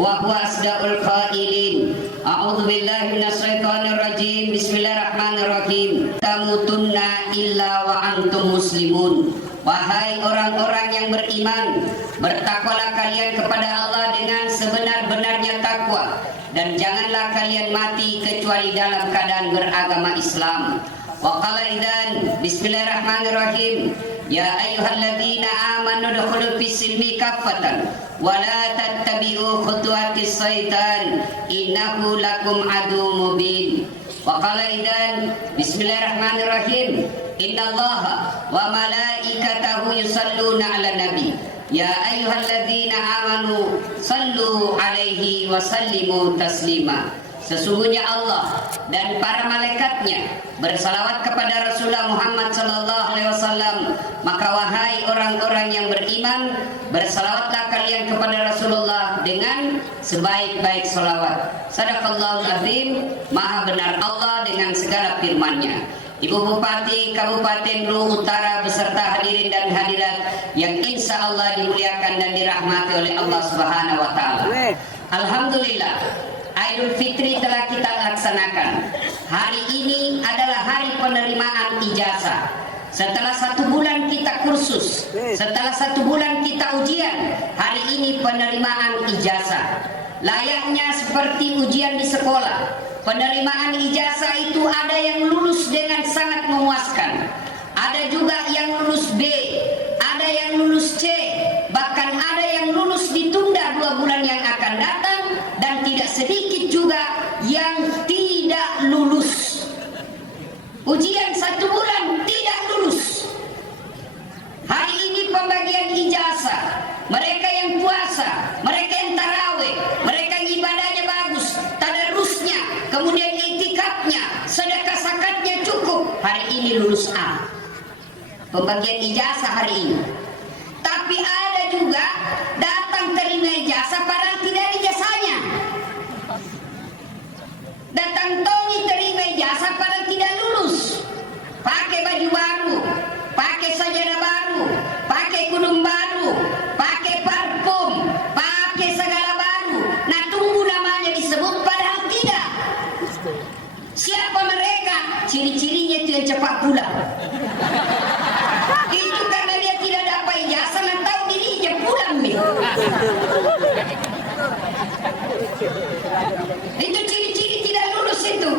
wa huwa asdaqul qailin. A'udzu billahi minasyaitonir rajim. Bismillahirrahmanirrahim. Tamutunna illa wa antum muslimun. Wahai orang-orang yang beriman, bertakwalah kalian kepada Allah dengan sebenar-benarnya takwa, dan janganlah kalian mati kecuali dalam keadaan beragama Islam. Wa qala idzan bismillahirrahmanirrahim. Ya ayyuhalladzina amanu udkhulu fis-silmi kaffatan wa la tattabi'u khutuwatis syaitan innahu lakum aduwwum mubin. Wa qala idzan bismillahirrahmanirrahim. Innallaha wa malaikatahu yusalluna 'alan nabi. Ya ayyuhalladzina amanu sallu 'alaihi wa sallimu taslima. Sesungguhnya Allah dan para malaikatnya bersalawat kepada Rasulullah Muhammad sallallahu alaihi wasallam. Maka wahai orang-orang yang beriman, bersalawatlah kalian kepada Rasulullah dengan sebaik-baik salawat. Sadaqallahul azim. Maha benar Allah dengan segala firman-Nya. Ibu Bupati Kabupaten Luwu Utara beserta hadirin dan hadirat yang insya Allah dimuliakan dan dirahmati oleh Allah Subhanahu wa Ta'ala. Alhamdulillah, Idul Fitri telah kita laksanakan. Hari ini adalah hari penerimaan ijazah. Setelah 1 bulan kita kursus, setelah 1 bulan kita ujian, hari ini penerimaan ijazah. Layaknya seperti ujian di sekolah. Penerimaan ijazah itu ada yang lulus dengan sangat memuaskan, ada juga yang lulus B, ada yang lulus C, bahkan ada yang lulus ditunda 2 bulan yang akan datang, dan tidak sedikit juga yang tidak lulus. Ujian 1 bulan tidak lulus. Hari ini pembagian ijazah. Mereka yang puasa, mereka yang tarawih, mereka yang ibadahnya bagus, tadarusnya, kemudian iktikafnya, sedekah zakatnya cukup, hari ini lulus A. Pembagian ijazah hari ini. Tapi ada juga datang terima ijazah padahal tidak ada ijazahnya. Datang Tony terima ijazah padahal tidak lulus. Pakai baju baru, pakai sajadah baru, pakai kudung baru, pakai parfum, pakai segala baru. Nah, tunggu namanya disebut padahal tidak. Siapa mereka? Ciri-cirinya itu yang cepat pulang. Itu karena dia tidak dapat ijazah, dan tahu dirinya pulang nih. Itu ciri-ciri tidak lulus itu.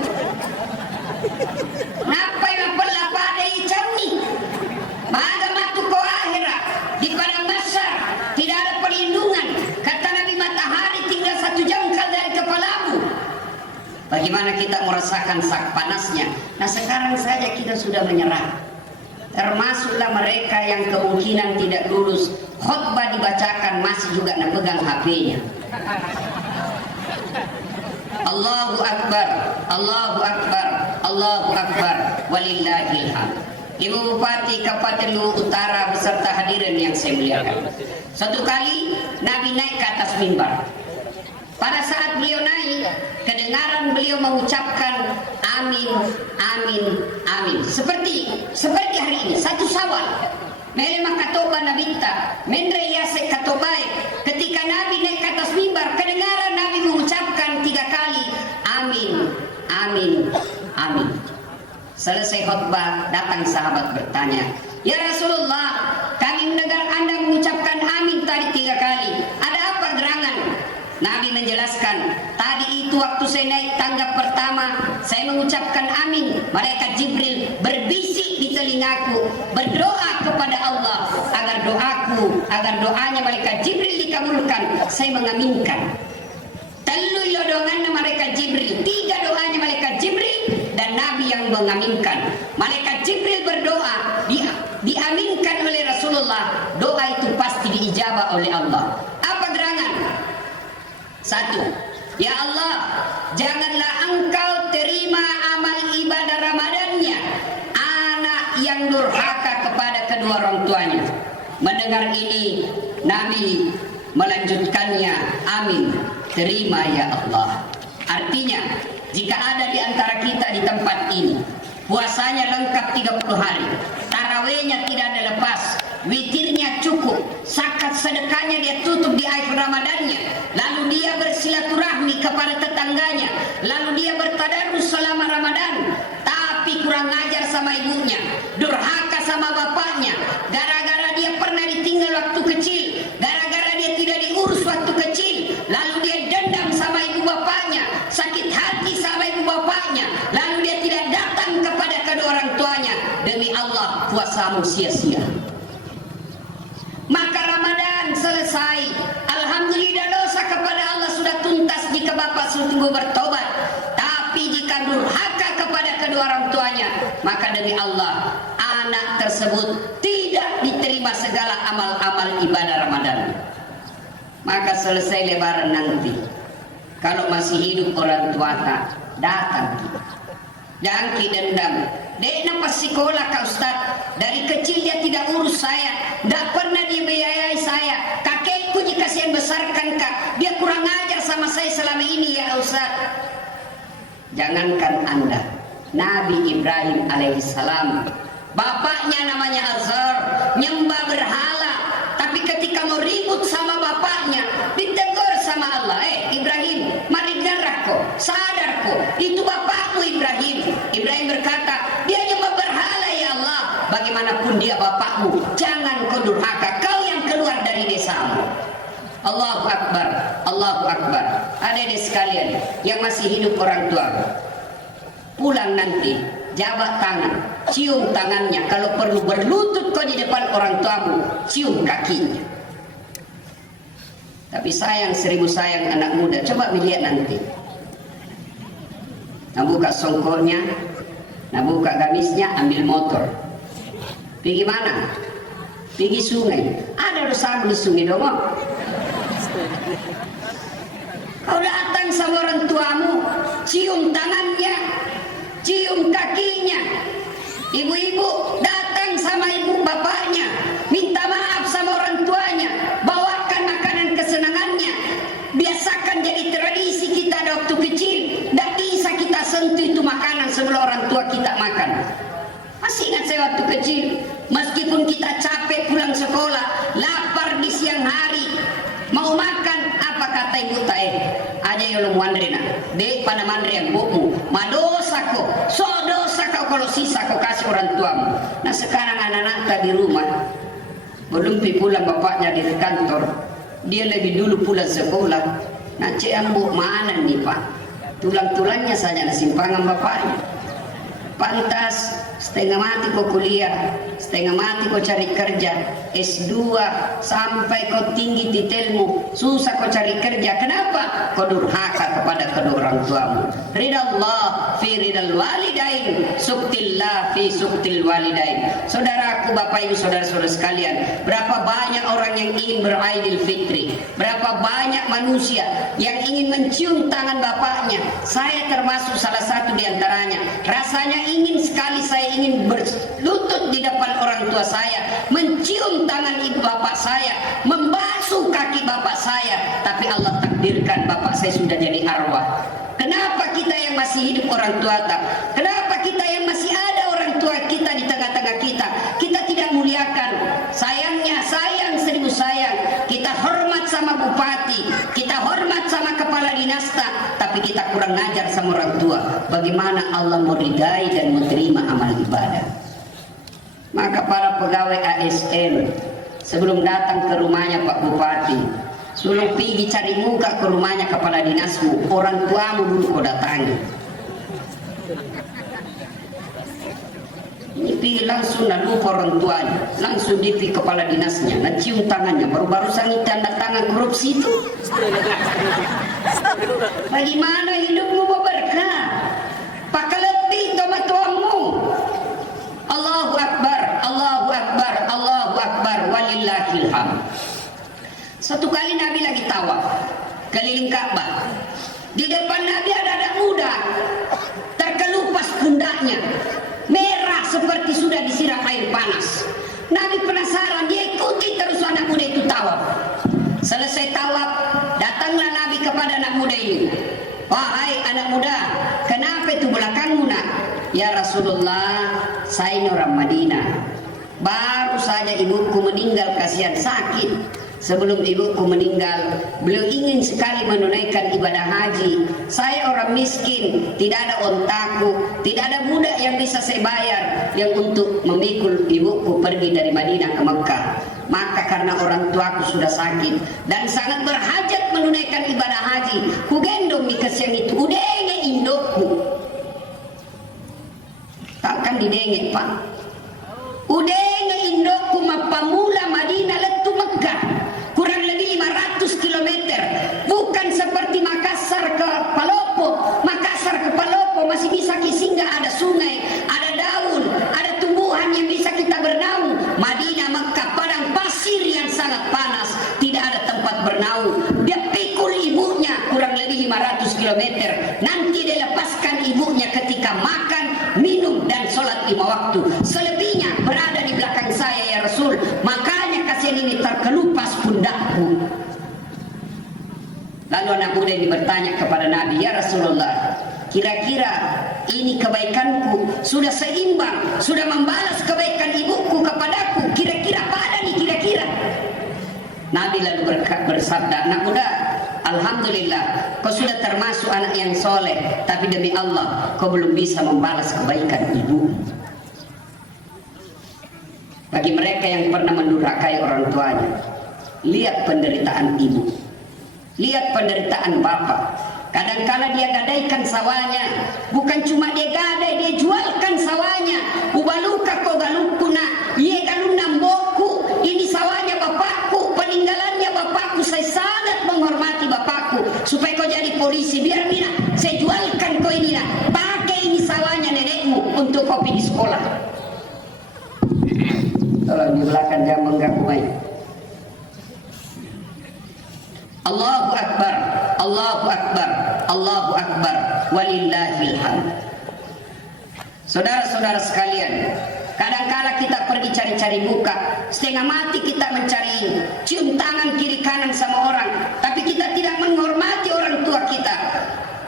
Napa yang pernah pada icam nih? Maka matu ko akhirat di padang mahsyar tidak ada perlindungan. Kata Nabi, matahari tinggal 1 jengkal dari kepalamu. Bagaimana kita merasakan sak panasnya? Nah, sekarang saja kita sudah menyerah. Termasuklah mereka yang kemungkinan tidak lulus. Khutbah dibacakan masih juga pegang HP-nya. Allahu Akbar, Allahu Akbar, Allahu Akbar, walillahil hamd. Ibu Bupati Kabupaten Luwu Utara beserta hadirin yang saya muliakan. Suatu kali Nabi naik ke atas mimbar. Pada saat beliau naik, kedengaran beliau mengucapkan amin, amin, amin. Seperti hari ini, 1 Syawal. Memang katoba Nabi ta, mendre yase katobai. Ketika Nabi naik ke atas mimbar, kedengaran Nabi mengucapkan 3 kali amin, amin, amin. Selesai khutbah, datang sahabat bertanya, "Ya Rasulullah, kami mendengar Anda mengucapkan amin tadi 3 kali. Ada apa gerangan?" Nabi menjelaskan, "Tadi itu waktu saya naik tangga pertama, saya mengucapkan amin. Malaikat Jibril berbisik di telingaku, berdoa kepada Allah agar doanya malaikat Jibril dikabulkan. Saya mengaminkan. Telu yodongan malaikat Jibril, 3 doanya malaikat Jibril dan Nabi yang mengaminkan. Malaikat Jibril berdoa, diaminkan oleh Rasulullah. Doa itu pasti diijabah oleh Allah. Apa gerangan? 1. Ya Allah, janganlah Engkau terima amal ibadah Ramadannya anak yang durhaka kepada kedua orang tuanya. Mendengar ini, Nabi melanjutkannya, amin, terima ya Allah. Artinya, jika ada di antara kita di tempat ini, puasanya lengkap 30 hari, tarawihnya tidak ada lepas, witirnya cukup, zakat sedekahnya dia tutup di akhir Ramadannya, lalu dia bersilaturahmi kepada tetangganya, lalu dia bertadarus selama Ramadan, tapi kurang ajar sama ibunya, durhaka sama bapaknya, gara-gara dia pernah ditinggal waktu kecil, gara-gara dia tidak diurus waktu kecil, lalu dia dendam sama ibu bapaknya, sakit hati sama ibu bapaknya, lalu dia tidak datang kepada kedua orang tuanya. Demi Allah, puasamu sia-sia. Maka Ramadan selesai, alhamdulillah dosa kepada Allah sudah tuntas jika bapak sungguh bertobat. Tapi jika durhaka kepada kedua orang tuanya, maka demi Allah anak tersebut tidak diterima segala amal-amal ibadah Ramadan. Maka selesai lebaran nanti, kalau masih hidup orang tua datang, jangan dendam. Dek pas sekolah Kak Ustaz, dari kecil dia tidak urus saya, tidak pernah dia biayai saya. Kakekku jika saya besarkan Kak, dia kurang ajar sama saya selama ini ya Ustaz. Jangankan Anda, Nabi Ibrahim alaihissalam, bapaknya namanya Azar, nyembah berhala, tapi ketika mau ribut sama bapaknya, ditegur sama Allah, Ibrahim, mari dengarku, sadarku, itu bapakmu Ibrahim. Ibrahim berkata, dia nyembah berhala ya Allah, bagaimanapun dia bapakmu, jangan kau durhaka, kau yang keluar dari desamu. Allahu Akbar, Allahu Akbar. Adik-adik sekalian yang masih hidup orang tua, pulang nanti jabat tangan, cium tangannya, kalau perlu berlutut kau di depan orang tuamu, cium kakinya. Tapi sayang, seribu sayang anak muda, coba lihat nanti. Nah buka songkornya, nah buka gamisnya, ambil motor. Pergi mana? Pergi sungai. Ada dosa di sungai dong. Kau datang sama orang tuamu, cium tangannya, cium kakinya. Ibu-ibu datang sama ibu bapaknya, minta maaf sama orang tuanya, bawakan makanan kesenangannya. Biasakan jadi tradisi kita waktu kecil, tidak bisa kita sentuh itu makanan sebelum orang tua kita makan. Masih ingat saya waktu kecil, meskipun kita capek pulang sekolah, lapar di siang hari, mau makan, apa kata ibu tae? Aja yang lu mandrina, dek pada mandri yang buku, madosa kau, so dosa kau kalau sisa kau kasih orang tuamu. Nah sekarang anak-anak di rumah, belum pulang bapaknya di kantor, dia lebih dulu pulang sekolah. Nah cek ambu mana nih pak? Tulang-tulangnya saja ada simpangan bapaknya. Pantas setengah mati kau kuliah, setengah mati kau cari kerja, S2 sampai kau tinggi titelmu, susah kau cari kerja. Kenapa? Kau durhaka kepada kedua orang tuamu. Ridallah fi ridal walidain, suktillah fi suktil walidain. Saudaraku, bapak ibu, saudara-saudara sekalian, berapa banyak orang yang ingin beraidil fitri, berapa banyak manusia yang ingin mencium tangan bapaknya. Saya termasuk salah satu di antaranya. Rasanya ingin sekali saya ingin berlutut di depan orang tua saya, mencium tangan ibu bapak saya, membasuh kaki bapak saya, tapi Allah takdirkan bapak saya sudah jadi arwah. Kenapa kita yang masih hidup orang tua tak? Kenapa kita yang masih ada orang tua kita di tengah-tengah kita tidak muliakan? Sayangnya, sayang seribu sayang, kita hormat sama bupati, kita hormat sama kepala dinasta, tapi kita kurang ngajar sama orang tua. Bagaimana Allah meridai dan menerima amal ibadah? Maka para pegawai ASN sebelum datang ke rumahnya Pak Bupati, suruh pergi cari muka ke rumahnya kepala dinasmu, orang tuamu dulu kau datangi. Ini pergi langsung lalu orang tuanya, langsung di kepala dinasnya, nah cium tangannya, baru-baru sangi tanda tangan korupsi itu. Bagaimana hidupmu berkah? Pakai lebih sama tuamu. Allahu Akbar, Allahu Akbar, Allahu Akbar, walillahil hamd. Satu kali Nabi lagi tawaf keliling Ka'bah. Di depan Nabi ada anak muda, terkelupas pundaknya, merah seperti sudah disiram air panas. Nabi penasaran, dia ikuti terus anak muda itu tawaf. Selesai tawaf, datanglah Nabi kepada anak muda ini. Wahai anak muda, kenapa itu belakangmu nak? Ya Rasulullah, saya ini orang Madinah. Baru saja ibuku meninggal, kasihan sakit. Sebelum ibuku meninggal, beliau ingin sekali menunaikan ibadah haji. Saya orang miskin, tidak ada ontaku, tidak ada budak yang bisa saya bayar yang untuk memikul ibuku pergi dari Madinah ke Mekah. Maka karena orang tuaku sudah sakit dan sangat berhajat menunaikan ibadah haji, ku gendong mi kasihan itu, udenge indokku. Takkan didenge Pak. Udenge indokku mapamula Madinah letu Mekah. Kurang lebih 500 km. Bukan seperti Makassar ke Palopo. Makassar ke Palopo masih bisa singgah, ada sungai, ada daun, ada tumbuhan yang bisa kita bernaung. Madinah Mekah padang pasir yang sangat panas, tidak ada tempat bernaung. Dia pikul ibunya kurang lebih 500 km. Nanti dia lepaskan ibunya ketika makan, minum dan sholat 5 waktu. Selebihnya berada di belakang saya ya Rasul. Makanya kasihan ini terkelupas pundakku. Lalu anak muda ini bertanya kepada Nabi, ya Rasulullah, kira-kira ini kebaikanku sudah seimbang, sudah membalas kebaikan ibuku kepadaku, kira-kira pada nih kira-kira. Nabi lalu bersabda, anak muda, alhamdulillah kau sudah termasuk anak yang soleh, tapi demi Allah kau belum bisa membalas kebaikan ibu. Bagi mereka yang pernah mendurhakai orang tuanya, lihat penderitaan ibu, lihat penderitaan bapak. Kadangkala dia gadaikan sawahnya, bukan cuma dia gadai, dia jualkan sawahnya. Ubaluka kau galukuna, ye galunam boku. Ini sawahnya bapakku, peninggalannya bapakku. Saya sangat menghormati bapakku. Supaya kau jadi polisi, biar mina saya jualkan kau ini nak. Pakai ini sawahnya nenekmu untuk kau pergi sekolah. Tolong di belakang jangan mengganggu baik. Allahu Akbar, Allahu Akbar, Allahu Akbar, walillahil hamd. Saudara-saudara sekalian, kadangkala kita pergi cari-cari muka, setengah mati kita mencari cium tangan kiri kanan sama orang, tapi kita tidak menghormati orang tua kita.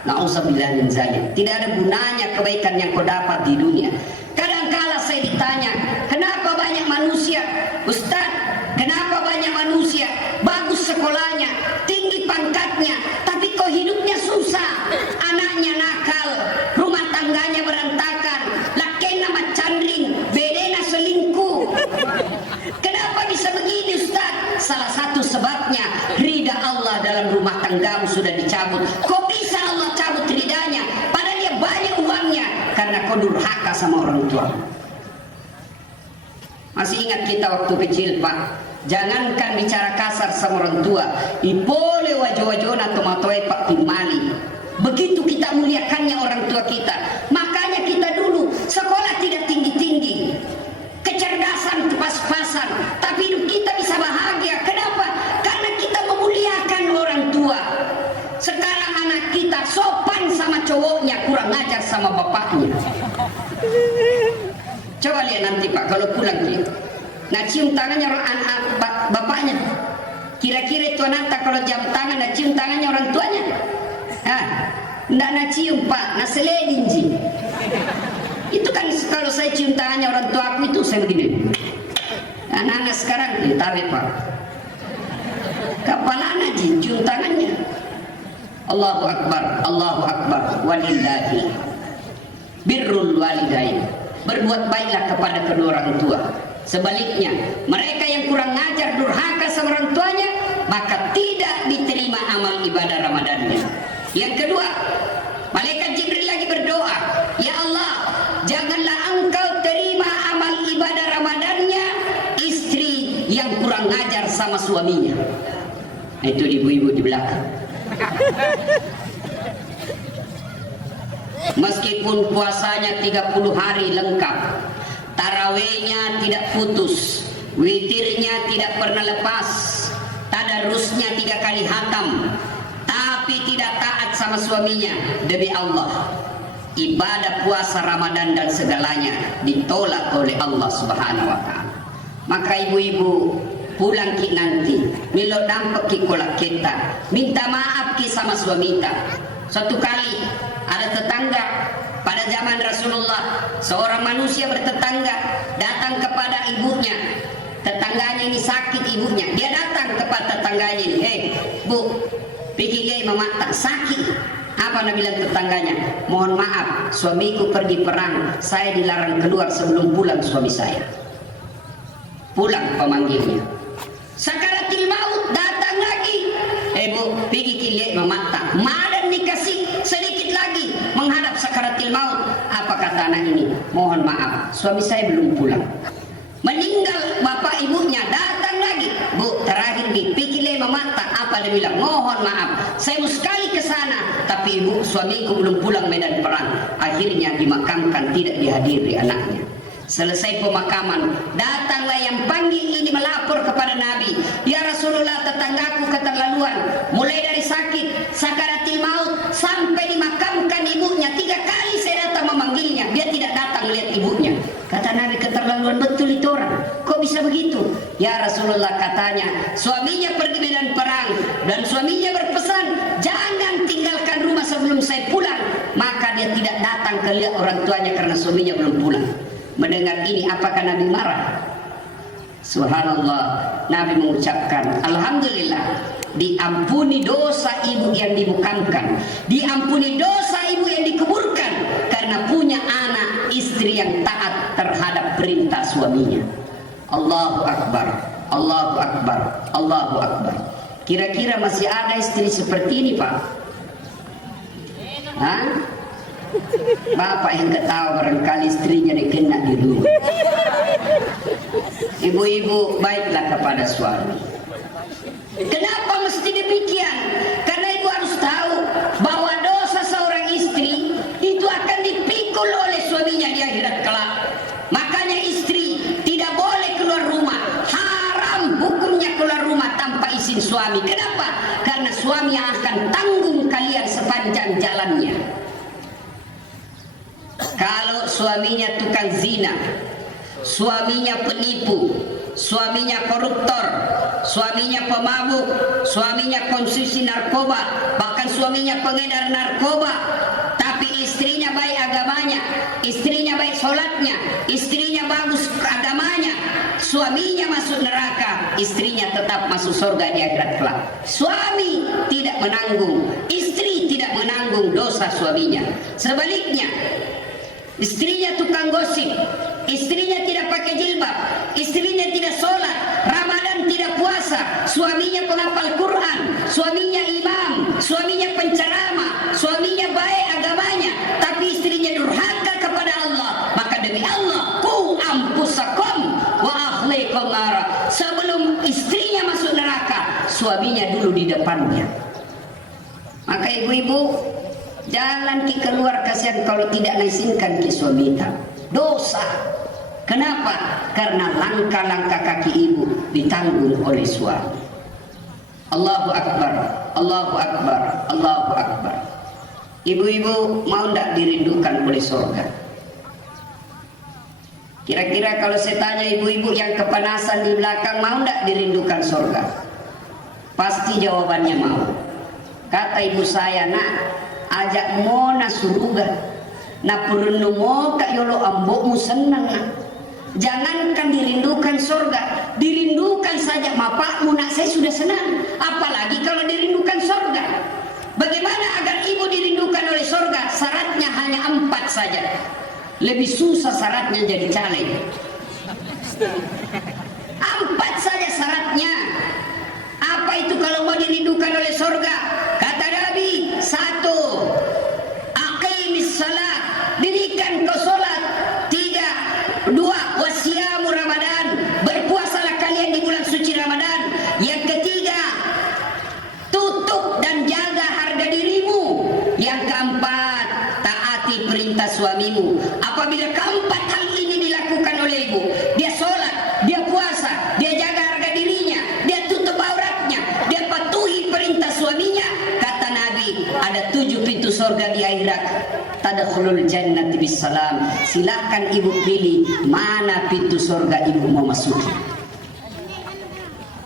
Na'udzubillah min zalik. Tidak ada gunanya kebaikan yang kau dapat di dunia. Kadangkala saya ditanya, kenapa banyak manusia, Ustaz, kenapa banyak manusia bagus sekolahnya, tinggi pangkatnya, tapi kok hidupnya susah, anaknya nakal, rumah tangganya berantakan, lakena macandring, bedena selingkuh. Kenapa bisa begini Ustaz? Salah satu sebabnya ridha Allah dalam rumah tanggamu sudah dicabut. Kok bisa Allah cabut ridhanya padahal dia banyak uangnya? Karena kau durhaka sama orang tua. Masih ingat kita waktu kecil Pak, jangankan bicara kasar sama orang tua, ipole wajo-wajona tomatoe Pak Pimali. Begitu kita muliakannya orang tua kita. Makanya kita dulu sekolah tidak tinggi-tinggi, kecerdasan pas-pasan, tapi hidup kita bisa bahagia. Kenapa? Karena kita memuliakan orang tua. Sekarang anak kita sopan sama cowoknya, kurang ajar sama bapaknya. Coba lihat nanti Pak, kalau pulang dia, nah cium tangannya anak bapaknya. Kira-kira itu anak kalau jam tangan, nah cium tangannya orang tuanya. Nggak nak cium Pak, nah seleding ji. Itu kan kalau saya cium tangannya orang tua aku itu saya begini. Anak-anak sekarang ditarik Pak. Kepala anak ji, cium tangannya. Allahu Akbar, Allahu Akbar, walillahi. Birrul walidain. Berbuat baiklah kepada kedua orang tua. Sebaliknya, mereka yang kurang ngajar, durhaka sama orang tuanya, maka tidak diterima amal ibadah Ramadannya. Yang kedua, malaikat Jibril lagi berdoa, ya Allah, janganlah engkau terima amal ibadah Ramadannya istri yang kurang ngajar sama suaminya. Itu ibu-ibu di belakang. Meskipun puasanya 30 hari lengkap, tarawihnya tidak putus, witirnya tidak pernah lepas, tadarusnya 3 kali hatam, tapi tidak taat sama suaminya, demi Allah, ibadah puasa Ramadan dan segalanya ditolak oleh Allah Subhanahu wa ta'ala. Maka ibu-ibu pulang ki nanti, milo dampak ki kolak kita, minta maaf ki sama suami kita. Suatu kali ada tetangga Pada zaman Rasulullah, seorang manusia bertetangga datang kepada ibunya. Tetangganya ini sakit ibunya. Dia datang kepada tetangganya ini, "Hei, Bu, pikir mama tak sakit." Apa Nabi bilang tetangganya? "Mohon maaf, suamiku pergi perang. Saya dilarang keluar sebelum pulang suami saya." Pulang pemanggilnya. Sakaratil maut datang lagi. "Bu, pikir mama tak. Madan dikasih sedikit lagi menghadap sakaratil maut." Apa kata anak ini? "Mohon maaf, suami saya belum pulang." Meninggal bapak ibunya, datang lagi. "Bu, terakhir pikirlah memata." Apa dia bilang? "Mohon maaf, saya mau sekali ke sana, tapi ibu suamiku belum pulang medan perang." Akhirnya dimakamkan, tidak dihadiri anaknya. Selesai pemakaman, datanglah yang panggil ini melapor kepada Nabi. "Ya Rasulullah, tetanggaku keterlaluan, mulai dari sakit, sakaratil maut, sampai dimakamkan ibunya. 3 kali saya datang memanggilnya, dia tidak datang lihat ibunya." Kata Nabi, "Keterlaluan betul itu orang. Kok bisa begitu?" "Ya Rasulullah," katanya, "suaminya pergi medan perang dan suaminya berpesan, jangan tinggalkan rumah sebelum saya pulang." Maka dia tidak datang ke lihat orang tuanya karena suaminya belum pulang. Mendengar ini, apakah Nabi marah? Subhanallah, Nabi mengucapkan, "Alhamdulillah, diampuni dosa ibu yang dibukamkan, diampuni dosa ibu yang dikuburkan karena punya anak istri yang taat terhadap perintah suaminya." Allahu Akbar, Allahu Akbar, Allahu Akbar. Kira-kira masih ada istri seperti ini, Pak? Hah? Bapak yang ketawa barangkali istrinya dikena di rumah. Ibu-ibu baiklah kepada suami. Kenapa mesti demikian? Karena ibu harus tahu bahwa dosa seorang istri itu akan dipikul oleh suaminya di akhirat kelak. Makanya istri tidak boleh keluar rumah. Haram hukumnya keluar rumah tanpa izin suami. Kenapa? Karena suami yang akan tanggung kalian sepanjang jalannya. Kalau suaminya tukang zina, suaminya penipu, suaminya koruptor, suaminya pemabuk, suaminya konsumsi narkoba, bahkan suaminya pengedar narkoba, tapi istrinya baik agamanya, istrinya baik sholatnya, istrinya bagus agamanya, suaminya masuk neraka, istrinya tetap masuk surga di akhirat kelak. Suami tidak menanggung, istri tidak menanggung dosa suaminya. Sebaliknya, istrinya tukang gosip, istrinya tidak pakai jilbab, istrinya tidak sholat, Ramadan tidak puasa, suaminya penghafal Quran, suaminya imam, suaminya penceramah, suaminya baik agamanya, tapi istrinya durhaka kepada Allah. Maka demi Allah, qu anfusakum wa ahlikum nara. Sebelum istrinya masuk neraka, suaminya dulu di depannya. Maka ibu-ibu, jalan ki keluar kasihan kalau tidak naisinkan ki suami kita. Dosa. Kenapa? Karena langkah-langkah kaki ibu ditanggung oleh suami. Allahu Akbar, Allahu Akbar, Allahu Akbar. Ibu-ibu mau tidak dirindukan oleh surga? Kira-kira kalau saya tanya ibu-ibu yang kepanasan di belakang, mau tidak dirindukan surga? Pasti jawabannya mau. Kata ibu saya, "Nak, ajak mona surga, na purunu mo kak yolo ambokmu senang, nak. Jangankan dirindukan surga, dirindukan saja bapakmu, nak, saya sudah senang. Apalagi kalau dirindukan surga. Bagaimana agar ibu dirindukan oleh surga? Syaratnya hanya 4 saja. Lebih susah syaratnya jadi caleg. 4 saja syaratnya. Apa itu kalau mau dirindukan oleh surga? Kata Nabi, 1, aqimis salat, dirikan kau solat. 3, 2, wasiyamu Ramadan, berpuasalah kalian di bulan suci Ramadan. Yang ketiga, tutup dan jaga harga dirimu. Yang keempat, taati perintah suamimu. Apabila keempat hal ini dilakukan oleh ibu, dia solat, dia puasa, dia jaga harga dirinya, dia tutup auratnya, dia patuhi perintah suaminya, kata Nabi, ada 7 pintu surga di akhirat. Tadkhulul jannati bisalam. Silakan ibu pilih mana pintu surga ibu mau masuki.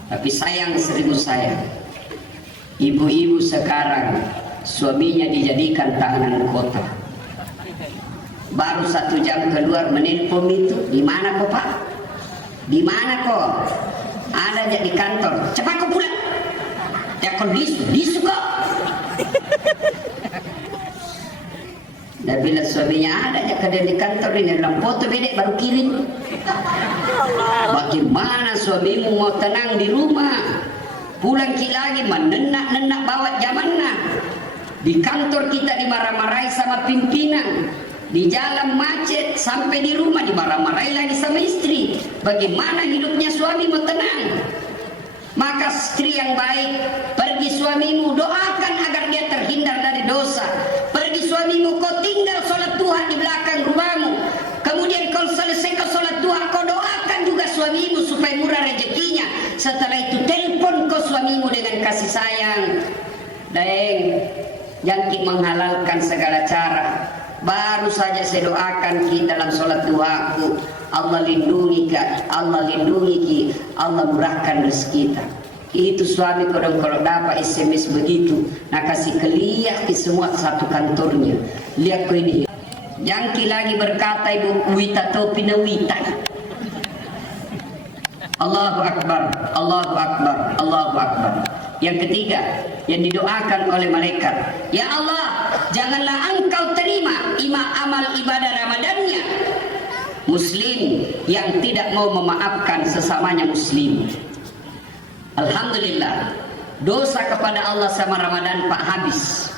Tapi sayang, seribu sayang, ibu-ibu sekarang suaminya dijadikan tahanan kota. Baru 1 jam keluar menelpon itu, di mana kok Pak? Di mana kok? Ada aja di kantor. Cepat kau pulang. Ya kau disu kok. Dan bila suaminya ada aja kerja di kantor ini dalam foto bedek baru kirim. Bagaimana suamimu mau tenang di rumah? Pulang lagi menenak bawa zamannya. Di kantor kita dimarah-marahi sama pimpinan. Di jalan macet sampai di rumah dimarah-marahi lagi sama istri. Bagaimana hidupnya suami mau tenang? Maka istri yang baik, pergi suamimu, doakan agar dia terhindar dari dosa. Pergi suamimu, kau tinggal sholat duha di belakang rumahmu. Kemudian kau selesai kau sholat duha, kau doakan juga suamimu supaya murah rezekinya. Setelah itu telepon kau suamimu dengan kasih sayang. Deng, jangan menghalalkan segala cara. Baru saja saya doakan kita dalam sholat duhaku, Allah lindungi ka, Allah lindungi ki, Allah murahkan rezeki kita. Itu suami kalau dapat SMS begitu, nak kasih keliah ke semua satu kantornya. Lihat ko ini. Jangki lagi berkata Ibu Wita Topina Wita. Allahu Akbar, Allahu Akbar, Allahu Akbar. Yang ketiga yang didoakan oleh malaikat, ya Allah, janganlah Engkau terima amal ibadah Ramadannya Muslim yang tidak mau memaafkan sesamanya Muslim. Alhamdulillah, dosa kepada Allah sama Ramadan Pak habis.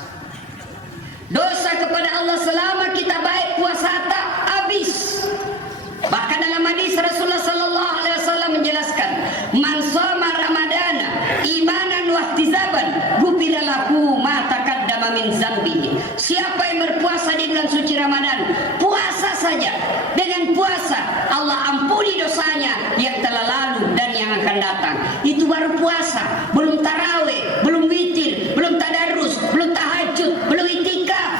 Dosa kepada Allah selama kita baik puasa tak habis. Bahkan dalam hadis Rasulullah sallallahu alaihi wasallam menjelaskan, man shoma ramadana imanan wa ihtisaban ghufira lahu ma taqaddama min dzambihi. Siapa yang berpuasa di bulan suci Ramadan, puasa saja, dengan puasa Allah ampuni dosanya yang telah lalu dan yang akan datang. Itu baru puasa, belum tarawih, belum witir, belum tadarus, belum tahajud, belum itikaf.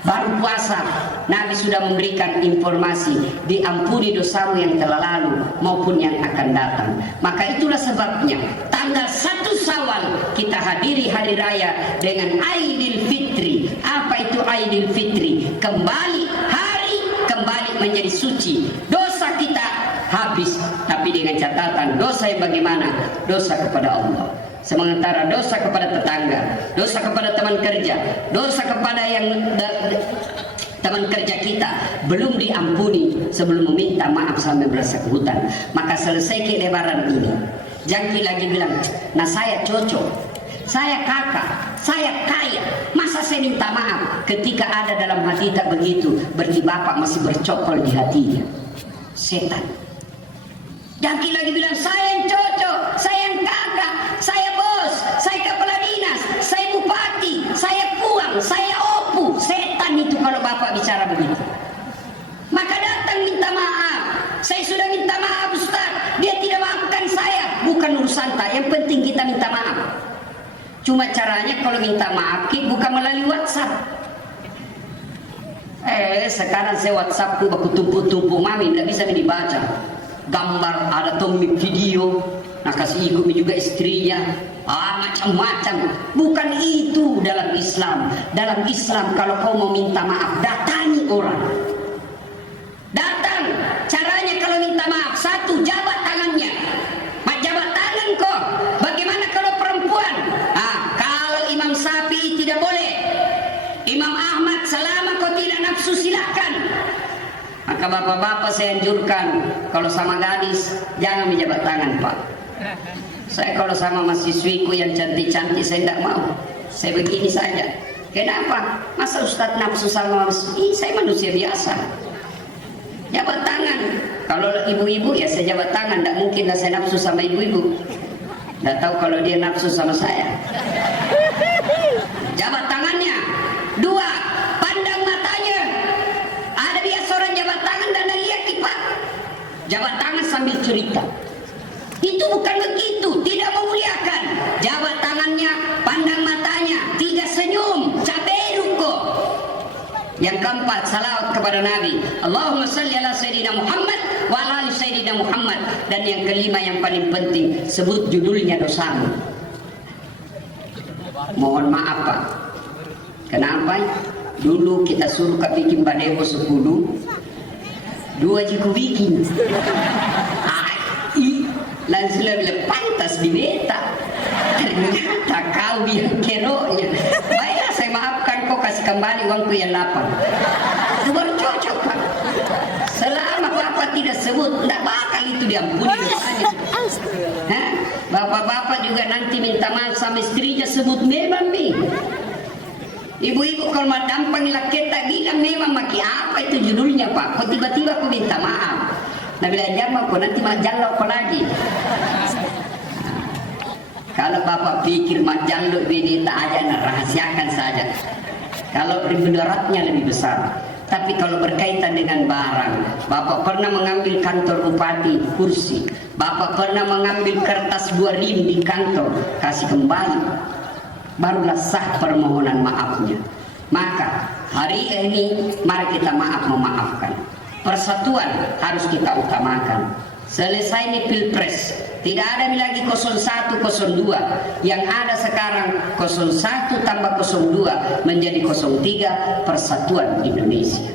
Baru puasa Nabi sudah memberikan informasi, diampuni dosamu yang telah lalu maupun yang akan datang. Maka itulah sebabnya tanggal 1 Syawal kita hadiri hari raya dengan Aidil Fitri. Apa itu Aidil Fitri? Kembali menjadi suci. Dosa kita habis, tapi dengan catatan dosa yang bagaimana? Dosa kepada Allah. Sementara dosa kepada tetangga, dosa kepada teman kerja, dosa kepada yang teman kerja kita belum diampuni sebelum meminta maaf sampai berasa ke hutan. Maka selesai ke lebaran ini, jangan lagi bilang, nah saya cocok, saya kakak, saya kaya, masa saya minta maaf? Ketika ada dalam hati tak begitu, berarti bapak masih bercokol di hatinya. Setan. Jangan lagi bilang, saya yang cocok, saya yang kakak, saya bos, saya kepala dinas, saya bupati, saya kuang, saya opu. Setan itu kalau bapak bicara begitu. Maka datang minta maaf. Saya sudah minta maaf Ustaz, dia tidak maafkan saya. Bukan urusan tak, yang penting kita minta maaf. Cuma caranya kalau minta maaf bukan melalui WhatsApp. Sekarang saya WhatsAppku baku tumpuk-tumpuk mami, tidak bisa dibaca. Gambar ada tomik video, nah kasih ibu juga istrinya, macam-macam. Bukan itu dalam Islam. Dalam Islam kalau kau mau minta maaf, datangi orang. Datang. Caranya kalau minta maaf, 1, jabat tangannya. Jabat tangan kok. Bagaimana kalau perempuan? Kalau Imam Syafi'i tidak boleh. Imam Ahmad selama kau tidak nafsu silahkan. Maka bapak-bapak saya anjurkan, kalau sama gadis jangan menjabat tangan Pak. Saya kalau sama mahasiswiku yang cantik-cantik saya tidak mau. Saya begini saja. Kenapa? Masa Ustadz nafsu sama mahasiswi? Saya manusia biasa. Jabat tangan. Kalau ibu-ibu ya saya jabat tangan. Tidak mungkin lah saya nafsu sama ibu-ibu. Tidak tahu kalau dia nafsu sama saya. Jabat tangannya. 2, pandang matanya. Ada biasa orang jabat tangan dan lihat Pak. Jabat tangan sambil cerita. Itu bukan begitu, tidak memuliakan. Jabat tangannya, pandang matanya, 3 senyum, caberu kok. Yang keempat, salawat kepada Nabi. Allahumma salli ala Sayyidina Muhammad wa ala ali Sayyidina Muhammad. Dan yang kelima yang paling penting, sebut judulnya dosamu. Mohon maaf Pak. Kenapa? Dulu kita suruh bikin badebo 10, 2 jiku bikin. Langsung bilang pantas di beta. Ternyata kau biang keroknya. Baiklah, saya maafkan, kau kasih kembali uangku yang 8. Itu baru cocok, Pak. Selama Bapak tidak sebut, tidak bakal itu diampuni dosanya. Bapak-bapak juga nanti minta maaf sama istrinya, sebut memang nih. Ibu-ibu kalau mau dampang kita bilang memang maki apa itu judulnya, Pak? Kok tiba-tiba aku minta maaf? Nah bila jawab kok nanti majalah apa lagi? Kalau Bapak pikir majalah ini tak aja, nah rahasiakan saja. Kalau mudaratnya lebih besar. Tapi kalau berkaitan dengan barang, Bapak pernah mengambil kantor bupati kursi, Bapak pernah mengambil kertas 2 rim di kantor, kasih kembali, barulah sah permohonan maafnya. Maka hari ini mari kita memaafkan. Persatuan harus kita utamakan. Selesai ini pilpres, tidak ada lagi 01, 02. Yang ada sekarang 01 tambah 02 menjadi 03, persatuan Indonesia.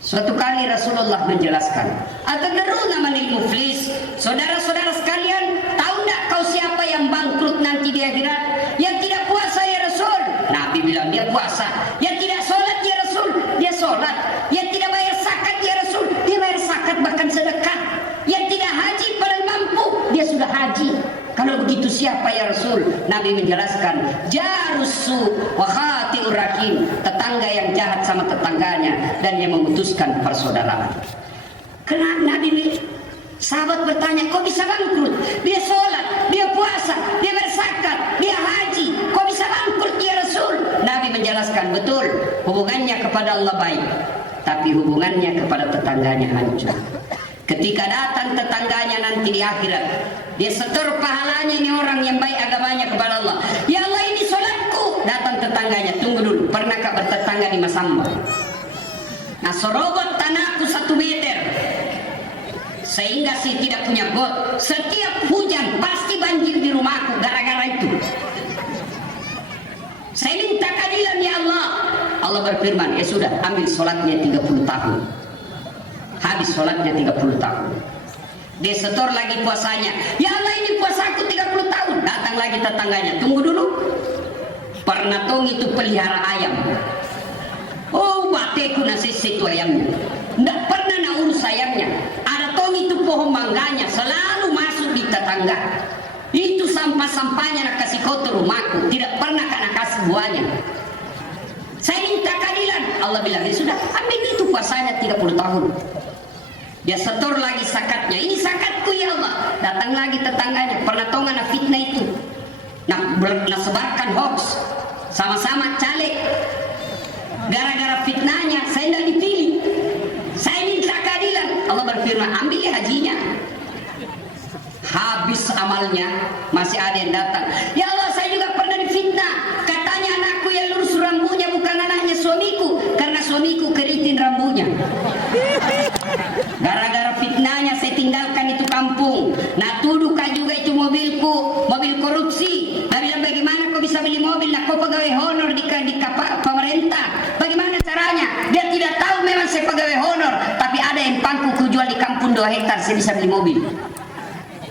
Suatu kali Rasulullah menjelaskan, "Atadruna manil muflis?" Saudara-saudara sekalian, tahu enggak kau siapa yang bangkrut nanti di akhirat? Yang tidak puasa ya Rasul. Nabi bilang dia puasa. Yang tidak sholat ya Rasul, dia sholat. Yang tidak bayar zakat ya Rasul, dia bayar zakat bahkan sedekah. Yang tidak haji padahal mampu, dia sudah haji. Kalau begitu siapa ya Rasul? Nabi menjelaskan, jarusu wa khati'ur rahim, tetangga yang jahat sama tetangganya dan yang memutuskan persaudaraan. Kenapa Nabi? Sahabat bertanya, kok bisa bangkrut? Dia sholat, dia puasa, dia berzakat, dia haji, kok bisa bangkrut ya Rasul? Nabi menjelaskan, betul, hubungannya kepada Allah baik, tapi hubungannya kepada tetangganya hancur. Ketika datang tetangganya nanti di akhirat, dia setor pahalanya ini orang yang baik agamanya kepada Allah. Ya Allah, ini sholatku. Datang tetangganya, tunggu dulu, pernahkah bertetangga di Masamba? Nah, serobot tanahku 1 meter, sehingga saya tidak punya got. Setiap hujan pasti banjir di rumahku gara-gara itu. Saya minta keadilan ya Allah. Allah berfirman, ya sudah, ambil sholatnya 30 tahun. Habis sholatnya 30 tahun. Dia setor lagi puasanya. Ya Allah, ini puasaku 30 tahun. Datang lagi tetangganya, tunggu dulu. Pernah tong itu pelihara ayam. Oh, bateku nasi situ ayamnya. Nggak pernah nak urus ayamnya. Ada tong itu pohon mangganya selalu masuk di tetangga. Itu sampah-sampahnya nak kasih kotor rumahku. Tidak pernah nak kasih buahnya. Saya minta keadilan. Allah bilang, ya sudah, ambil itu puasanya 30 tahun. Dia setor lagi zakatnya. Ini zakatku ya Allah. Datang lagi tetangganya. Pernah tahu nggak fitnah itu? Nah sebarkan hoax. Sama-sama caleg. Gara-gara fitnahnya saya tidak dipilih. Saya minta keadilan. Allah berfirman, ambil hajinya. Habis amalnya, masih ada yang datang. Ya Allah, saya juga pernah difitnah. Katanya anakku yang lurus rambutnya bukan anaknya suamiku, karena suamiku keriting rambutnya. Gara-gara fitnahnya saya tinggalkan itu kampung. Nah, tuduhkan juga itu mobilku, mobil korupsi. Nah, bilang bagaimana kau bisa beli mobil? Nah, kau pegawai honor di pemerintah. Bagaimana caranya? Dia tidak tahu memang saya pegawai honor, tapi ada yang pangku jual di kampung 2 hektar, saya bisa beli mobil.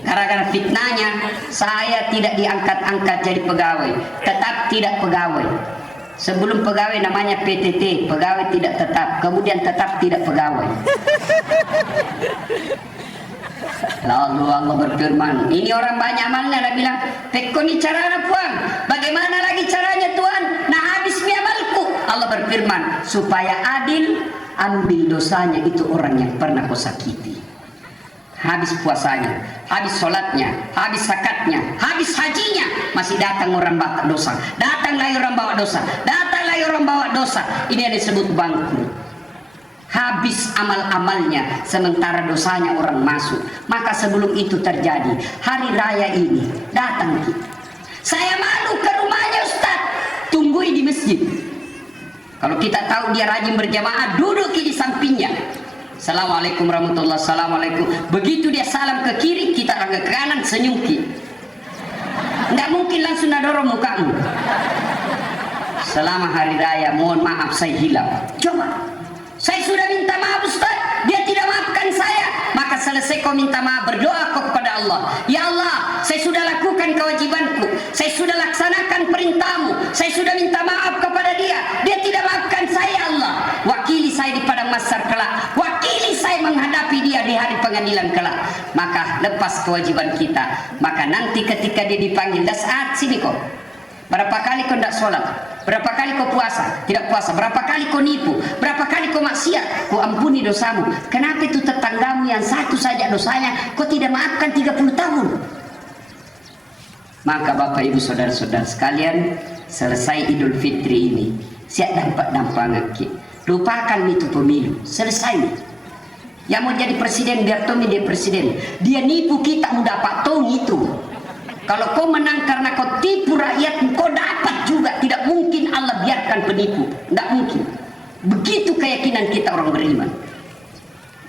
Gara-gara fitnahnya, saya tidak diangkat-angkat jadi pegawai, tetap tidak pegawai. Sebelum pegawai namanya PTT, pegawai tidak tetap, kemudian tetap tidak pegawai. Lalu Allah berfirman, ini orang banyak amalnya. Dia bilang, tekoni caranya Tuhan, bagaimana lagi caranya Tuhan? Nah, habis amalku. Allah berfirman, supaya adil, ambil dosanya itu orang yang pernah kau sakiti. Habis puasanya, habis sholatnya, habis zakatnya, habis hajinya, masih datang orang bawa dosa. Datang lagi orang bawa dosa. Datang lagi orang bawa dosa. Ini yang disebut bangkrut. Habis amal-amalnya, sementara dosanya orang masuk. Maka sebelum itu terjadi, hari raya ini datang kita. Saya malu ke rumahnya Ustaz, tunggui di masjid. Kalau kita tahu dia rajin berjamaah, duduk di sampingnya. Assalamualaikum warahmatullahi wabarakatuh. Assalamualaikum. Begitu dia salam ke kiri, kita agak ke kanan, senyum ki. Tidak mungkin langsung nadoro mukamu. selama hari raya mohon maaf saya hilang. Coba, saya sudah minta maaf Ustaz, dia tidak maafkan saya. Maka selesai kau minta maaf, berdoa kau kepada Allah. Ya Allah, saya sudah lakukan kewajibanku, saya sudah laksanakan perintahmu, saya sudah minta maaf kepada dia, dia tidak maafkan saya. Allah, wakili saya di padang mahsyar kelak, wakili saya menghadapi dia di hari pengadilan kelak. Maka lepas kewajiban kita, maka nanti ketika dia dipanggil, dah saat sini kau, berapa kali kau tidak sholat, berapa kali kau puasa, tidak puasa, berapa kali kau nipu, berapa kali kau maksiat, kau ampuni dosamu. Kenapa itu tetanggamu yang satu saja dosanya kau tidak maafkan 30 tahun? Maka Bapak Ibu Saudara-saudara sekalian, selesai Idul Fitri ini, siap dampak lupakan itu pemilu, selesai. Yang mau jadi presiden biar Tommy dia presiden, dia nipu kita mudah Pak Tong itu. Kalau kau menang karena kau tipu rakyat, kau dapat juga. Tidak mungkin Allah biarkan penipu, tidak mungkin. Begitu keyakinan kita orang beriman.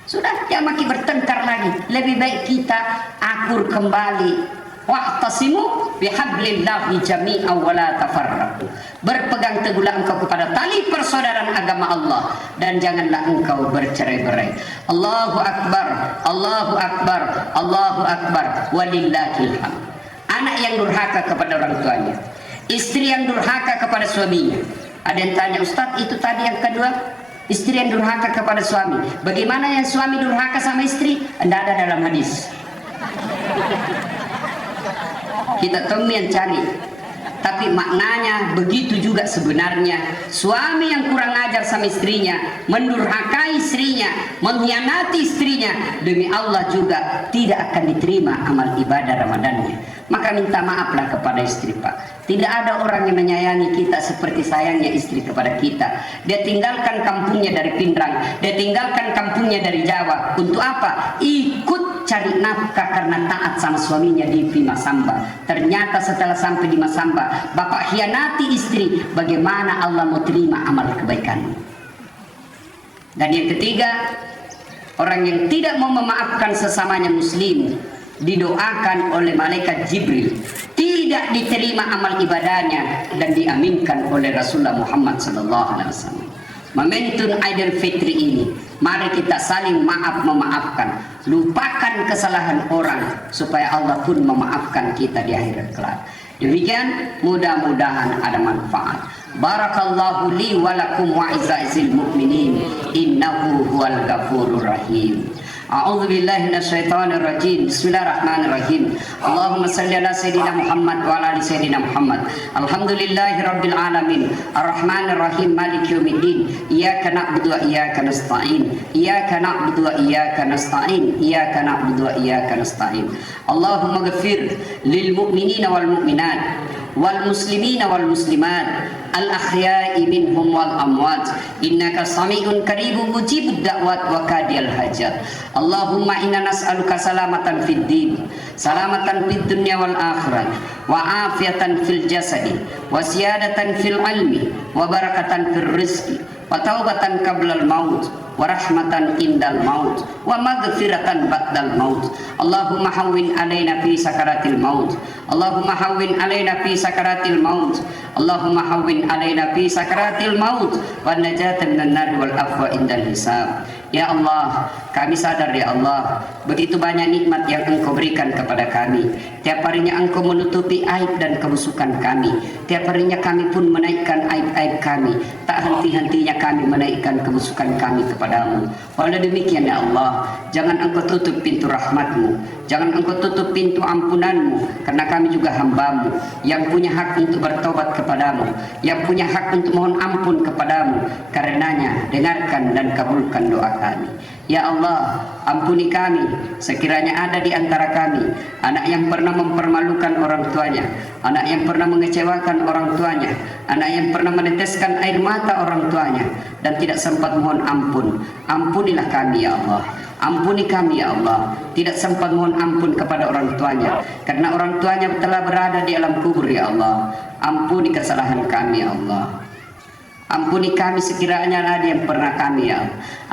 Sudah, jangan makin bertengkar lagi. Lebih baik kita akur kembali. Wa'tasimu bihablillahi jami'an wa la tafarraqu. Berpegang teguhlah engkau kepada tali persaudaraan agama Allah dan janganlah engkau bercerai-berai. Allahu akbar, Allahu akbar, Allahu akbar, walillahil hamd. Anak yang durhaka kepada orang tuanya, istri yang durhaka kepada suaminya. Ada yang tanya, Ustadz, itu tadi yang kedua, istri yang durhaka kepada suami. Bagaimana yang suami durhaka sama istri? Tidak ada dalam hadis. Kita yang cari, tapi maknanya begitu juga sebenarnya. Suami yang kurang ajar sama istrinya, mendurhakai istrinya, mengkhianati istrinya, demi Allah juga tidak akan diterima amal ibadah Ramadannya. Maka minta maaflah kepada istri Pak. Tidak ada orang yang menyayangi kita seperti sayangnya istri kepada kita. Dia tinggalkan kampungnya dari Pindrang, dia tinggalkan kampungnya dari Jawa. Untuk apa? Ikut cari nafkah karena taat sama suaminya di Masamba. Ternyata setelah sampai di Masamba, bapak khianati istri. Bagaimana Allah mau terima amal kebaikan? Dan yang ketiga, orang yang tidak mau memaafkan sesamanya muslim, didoakan oleh malaikat Jibril, tidak diterima amal ibadahnya dan diaminkan oleh Rasulullah Muhammad SAW. Momentum Idul Fitri ini, mari kita saling maaf memaafkan, lupakan kesalahan orang supaya Allah pun memaafkan kita di akhirat kelak. Demikian, mudah-mudahan ada manfaat. Barakallahu li wa lakum wa izza'il mu'minin, innahu huwal ghafurur rahim. A'udzu billahi minasyaitonir rajim. Bismillahirrahmanirrahim. Allahumma shalli ala sayidina Muhammad wa ala ali sayidina Muhammad. Alhamdulillahirabbil alamin. Arrahmanir rahim. Maliki yaumiddin. Iyyaka na'budu wa iyyaka nasta'in. Iyyaka na'budu wa iyyaka nasta'in. Iyyaka na'budu wa iyyaka nasta'in. Allahumma ighfir lil mu'minina wal mu'minat wal muslimina wal muslimat al-ahya'i minhum wal amwat innaka sami'un qaribun mujibud da'wat wa qadiyal hajat. Allahumma inna nas'aluka salamatan fid din, salamatan fid dunya wal akhirat, wa afiatan fil jasadi, wa ziyadatan fil ilmi, wa barakatan fil rizqi, wa taubatan qablal maut, wa rahmatan indal maut, wa maghfiratan ba'dal maut. Allahumma hawwin alaina fi sakaratil maut, Allahumma hawwin alaina fi sakaratil maut, Allahumma hawwin alaina fi sakaratil maut, wa najata minan nar wal afwa indal hisab. Ya Allah, kami sadar ya Allah, begitu banyak nikmat yang Engkau berikan kepada kami. Tiap harinya Engkau menutupi aib dan kebusukan kami. Tiap harinya kami pun menaikkan aib-aib kami. Tak henti-hentinya kami menaikkan kebusukan kami kepadamu. Oleh demikian ya Allah, jangan Engkau tutup pintu rahmat-Mu, jangan Engkau tutup pintu ampunan-Mu, karena kami juga hamba-Mu yang punya hak untuk bertobat kepadamu, yang punya hak untuk mohon ampun kepadamu. Karenanya dengarkan dan kabulkan doa kami. Ya Allah, ampuni kami sekiranya ada di antara kami anak yang pernah mempermalukan orang tuanya, anak yang pernah mengecewakan orang tuanya, anak yang pernah meneteskan air mata orang tuanya dan tidak sempat mohon ampun. Ampunilah kami ya Allah, ampuni kami ya Allah, tidak sempat mohon ampun kepada orang tuanya karena orang tuanya telah berada di alam kubur ya Allah. Ampuni kesalahan kami ya Allah. Ampuni kami sekiranya ada yang pernah kami ya,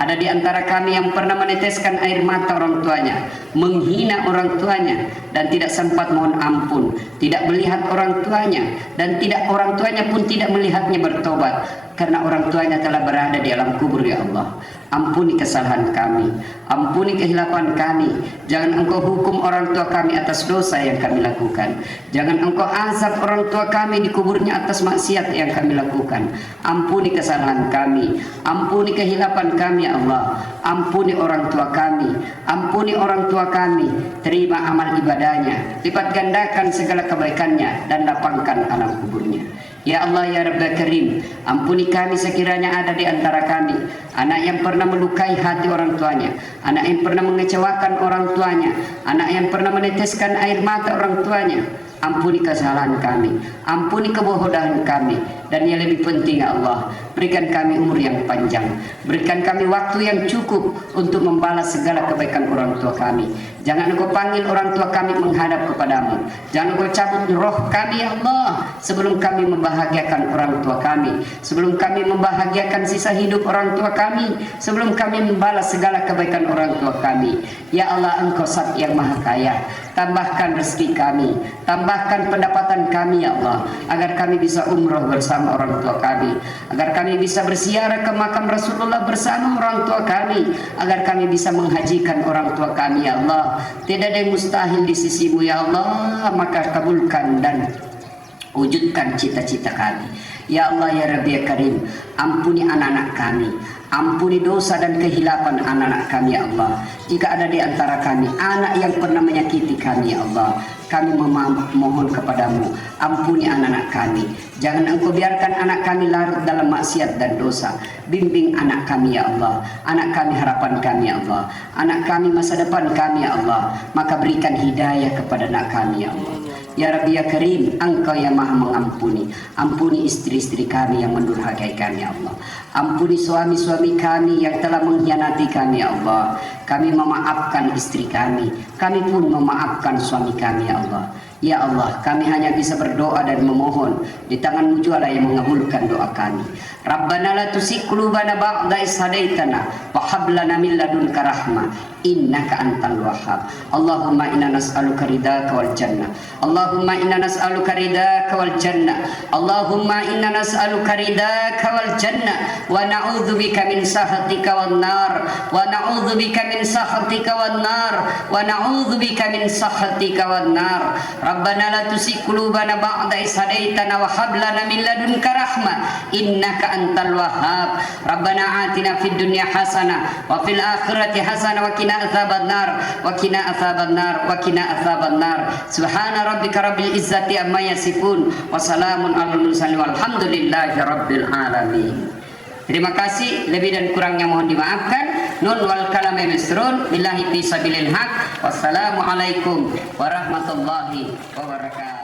ada di antara kami yang pernah meneteskan air mata orang tuanya, menghina orang tuanya dan tidak sempat mohon ampun, tidak melihat orang tuanya dan orang tuanya pun tidak melihatnya bertobat karena orang tuanya telah berada di alam kubur. Ya Allah, ampuni kesalahan kami, ampuni kehilapan kami. Jangan Engkau hukum orang tua kami atas dosa yang kami lakukan. Jangan Engkau azab orang tua kami di kuburnya atas maksiat yang kami lakukan. Ampuni kesalahan kami, ampuni kehilapan kami. Ya Allah, ampuni orang tua kami, ampuni orang tua kami. Terima amal ibadahnya, lipat gandakan segala kebaikannya dan lapangkan alam kuburnya. Ya Allah, ya Rabbal Karim, ampuni kami sekiranya ada di antara kami anak yang pernah melukai hati orang tuanya, anak yang pernah mengecewakan orang tuanya, anak yang pernah meneteskan air mata orang tuanya. Ampuni kesalahan kami, ampuni kebodohan kami, dan yang lebih penting ya Allah, berikan kami umur yang panjang, berikan kami waktu yang cukup untuk membalas segala kebaikan orang tua kami. Jangan Engkau panggil orang tua kami menghadap kepadamu, jangan Engkau cabut roh kami ya Allah sebelum kami membahagiakan orang tua kami, sebelum kami membahagiakan sisa hidup orang tua kami, sebelum kami membalas segala kebaikan orang tua kami. Ya Allah, Engkau Zat yang Maha Kaya, tambahkan rezeki kami, tambahkan pendapatan kami ya Allah, agar kami bisa umroh bersama orang tua kami, agar kami bisa berziarah ke makam Rasulullah bersama orang tua kami, agar kami bisa menghajikan orang tua kami ya Allah. Tidak ada yang mustahil di sisimu ya Allah, maka kabulkan dan wujudkan cita-cita kami. Ya Allah, ya Rabbi, ya Karim, ampuni anak-anak kami, ampuni dosa dan kehilapan anak-anak kami ya Allah. Jika ada di antara kami anak yang pernah menyakiti kami ya Allah, kami memohon kepadamu, ampuni anak-anak kami. Jangan Engkau biarkan anak kami larut dalam maksiat dan dosa. Bimbing anak kami ya Allah, anak kami harapan kami ya Allah, anak kami masa depan kami ya Allah. Maka berikan hidayah kepada anak kami ya Allah. Ya Rabbi, ya Karim, Engkau yang Maha mengampuni. Ampuni istri-istri kami yang mendurhakai kami ya Allah, ampuni suami-suami kami yang telah mengkhianati kami ya Allah. Kami memaafkan istri kami, kami pun memaafkan suami kami ya Allah. Ya Allah, kami hanya bisa berdoa dan memohon, di tangan-Mu jualah yang mengabulkan doa kami. Rabbana la tuzigh qulubana ba'da idh hadaitana wa hab lana min ladunka rahmah innaka antal wahhab. Allahumma inna nas'aluka ridaka wal jannah. Allahumma inna nas'aluka ridaka wal jannah. Allahumma inna nas'aluka ridaka wal jannah wa na'udzubika min sakhatika wan nar wa na'udzubika min sakhatika wan nar wa na'udzubika min sakhatika wan nar. Rabbana la tuzigh qulubana ba'da idh hadaitana wa hab lana min ladunka rahmah innaka antal wahhab. Rabbana atina fid dunya hasanah wa fil akhirati hasanah wa qina adzabannar wa qina adzabannar wa qina adzabannar. Subhana rabbika rabbil izzati amma yasifun wa salamun alal mursalin walhamdulillahi rabbil alamin. Terima kasih, lebih dan kurangnya mohon dimaafkan. Nun wal kalam misrun billahi fi sabilil haq. Wassalamualaikum warahmatullahi wabarakatuh.